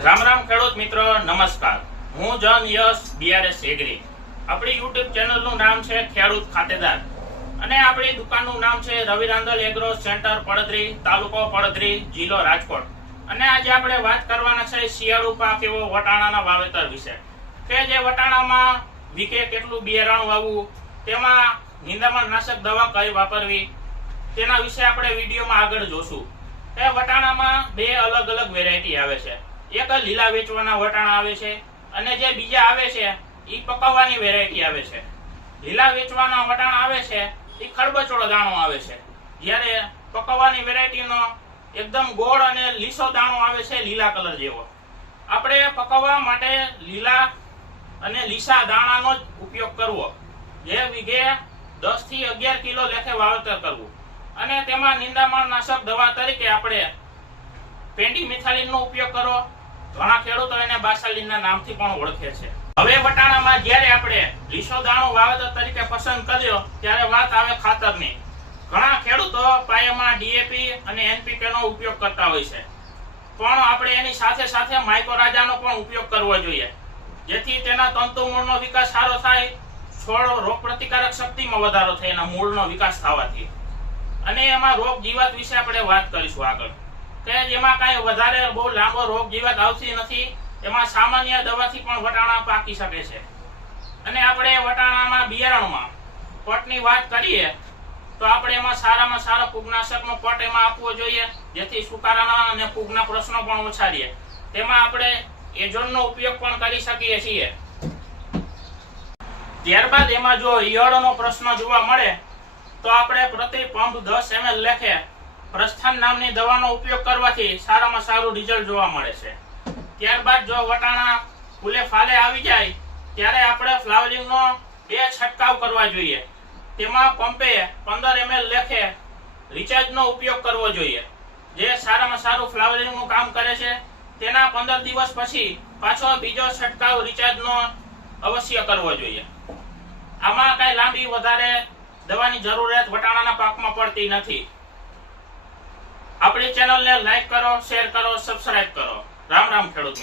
રામ રામ ખેડૂત મિત્રો, નમસ્કાર. હું જન યશ બીઆરએસ એગ્રી આપણી યુટ્યુબ ચેનલનું નામ છે ખેડૂત ખાતેદાર. અને આપણી દુકાનનું નામ છે રવિ રાંદલ એગ્રો સેન્ટર પડદરી, તાલુકો પડદરી, જિલ્લો રાજકોટ. અને આજે આપણે વાત કરવાના છે શિયાળુ પાક એવો વટાણાના વાવેતર વિશે. કે જે વટાણામાં વીકે કેટલું બિયારણ વાવવું, તેમાં નિંદામણ નાશક દવા કઈ વાપરવી, તેના વિશે આપણે વિડીયોમાં આગળ જોશું. એ વટાણામાં બે અલગ અલગ વેરાયટી આવે છે. એક લીલા વેચવાના વટાણા આવે છે અને જે બીજા આવે છે એ પકવવાની વેરાયટી આવે છે. લીલા વેચવાના વટાણા આવે છે એ ખરબચોળો દાણો આવે છે. જ્યારે પકવવાની વેરાયટીનો એકદમ ગોળ અને લીસો દાણો આવે છે, લીલા કલર જેવો. આપણે પકવવા માટે લીલા અને લીસા દાણાનો જ ઉપયોગ કરવો. જે વીઘે દસથી અગિયાર કિલો લેખે વાવેતર કરવું. અને તેમાં નિંદામણ નાશક દવા તરીકે આપણે પેન્ટી મિથાલિનનો ઉપયોગ કરો ઘણા ખેડૂતો એને બાસાલીનના નામથી પણ ઓળખે છે. હવે વટાણામાં જ્યારે આપણે લીસો દાણો વાવેતર તરીકે પસંદ કર્યો, ત્યારે વાત આવે ખાતરની. ઘણા ખેડૂતો પાયામાં ડીએપી અને એનપીકે નો ઉપયોગ કરતા હોય છે. પણ આપણે એની સાથે સાથે માઇક્રોરાજાનો પણ ઉપયોગ કરવો જોઈએ. જેથી તેના તંતુ મૂળનો વિકાસ સારો થાય, છોડ રોગ પ્રતિકારક શક્તિમાં વધારો થાય એના મૂળનો વિકાસ થવાથી. અને એમાં રોગ જીવાત વિશે આપણે વાત કરીશું આગળ. કે જેમાં કાંઈ વધારે બહુ લાંબો રોગ જીવાત આવતી નથી, એમાં સામાન્ય દવાથી પણ વટાણા પાકી શકે છે. અને આપણે વટાણામાં બિયારણમાં પટની વાત કરીએ, તો આપણે એમાં સારામાં સારો ફૂગનાશકનો પટ એમાં આપવો જોઈએ, જેથી સુકારાના અને ફૂગના પ્રશ્નો પણ ઓછા તેમાં આપણે એજોનનો ઉપયોગ પણ કરી શકીએ છીએ. ત્યારબાદ એમાં જો ઈયળનો પ્રશ્ન જોવા મળે, તો આપણે પ્રતિ પંપ દસ એમએલ લેખે પ્રસ્થાન નામની દવાનો ઉપયોગ કરવાથી સારામાં સારું રિઝલ્ટ જોવા મળે છે. ત્યારબાદ જો વટાણા ફૂલે ફાલે આવી જાય, ત્યારે આપણે ફ્લાવરિંગનો બે છંટકાવ કરવા જોઈએ. તેમાં પંપે પંદર એમએલ લેખે રિચાર્જનો ઉપયોગ કરવો જોઈએ. જે સારામાં સારું ફ્લાવરિંગનું કામ કરે છે, તેના પંદર દિવસ પછી પાછો બીજો છંટકાવ રિચાર્જનો અવશ્ય કરવો જોઈએ. આમાં કાંઈ લાંબી વધારે દવાની જરૂરિયાત વટાણાના પાકમાં પડતી નથી. ચેનલને લાઈક કરો શેર કરો સબસ્ક્રાઇબ કરો. રામ રામ ખેડૂત